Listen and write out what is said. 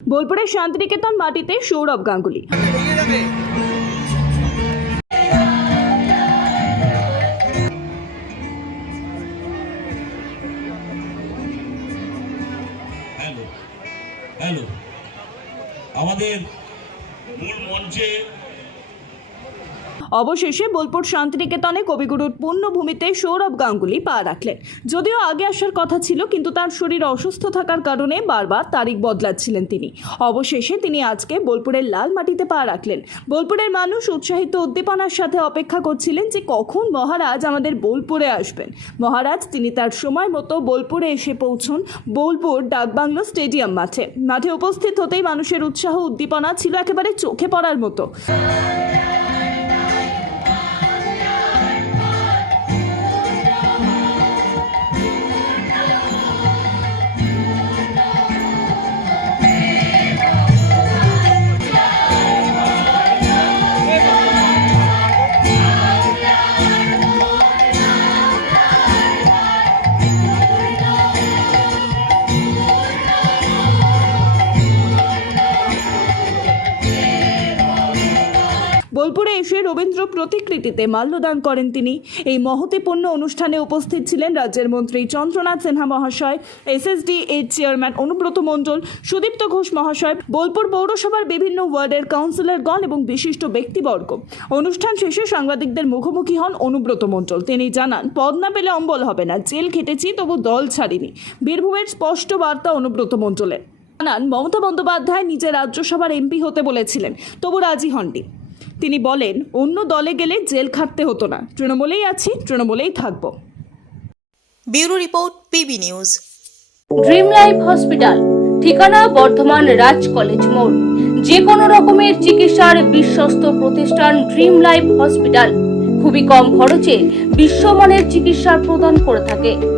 বোলপুরের শান্তিনিকেতন মাটিতে সৌরভ গাঙ্গুলি। আমাদের মূল মঞ্চে অবশেষে বোলপুর শান্তিনিকেতনে কবিগুরুর পূর্ণভূমিতে সৌরভ গাঙ্গুলি পা রাখলেন। যদিও আগে আসার কথা ছিল, কিন্তু তার শরীর অসুস্থ থাকার কারণে বারবার তারিখ বদলাচ্ছিলেন তিনি। অবশেষে তিনি আজকে বোলপুরের লাল মাটিতে পা রাখলেন। বোলপুরের মানুষ উৎসাহিত উদ্দীপনার সাথে অপেক্ষা করছিলেন যে কখন মহারাজ আমাদের বোলপুরে আসবেন। মহারাজ, তিনি তার সময় মতো বোলপুরে এসে পৌঁছন বোলপুর ডাকবাংলো স্টেডিয়াম মাঠে। মাঠে উপস্থিত হতেই মানুষের উৎসাহ উদ্দীপনা ছিল একেবারে চোখে পড়ার মতো। বোলপুরে এসে রবীন্দ্র প্রতিকৃতিতে মাল্যদান করেন তিনি। এই মহতিপূর্ণ অনুষ্ঠানে উপস্থিত ছিলেন রাজ্যের মন্ত্রী চন্দ্রনাথ সিনহা মহাশয় এসএসডি এর চেয়ারম্যান অনুব্রত মণ্ডল, সুদীপ্ত ঘোষ মহাশয়, বোলপুর পৌরসভার বিভিন্ন ওয়ার্ডের কাউন্সিলরগণ এবং বিশিষ্ট ব্যক্তিবর্গ। অনুষ্ঠান শেষে সাংবাদিকদের মুখোমুখি হন অনুব্রত মণ্ডল। তিনি জানান, পদ না পেলে অম্বল হবে না, জেল খেটেছি, তবু দল ছাড়িনি। বীরভূমের স্পষ্ট বার্তা অনুব্রত মণ্ডলের। জানান, মমতা বন্দ্যোপাধ্যায় নিজে রাজ্যসভার এমপি হতে বলেছিলেন, তবু রাজি হননি। তিনি বলেন অন্য দলে গেলে জেল খাটতে হতো না। তৃণমূলেই আছি তৃণমূলেই থাকব। Bureau report PB news. Dream life hospital ঠিকানা বর্ধমান রাজ কলেজ মোড়। যে কোনো রকমের চিকিৎসার বিশ্বস্ত প্রতিষ্ঠান ড্রিম লাইফ হসপিটাল। খুবই কম খরচে বিশ্বমানের চিকিৎসা প্রদান করে থাকে।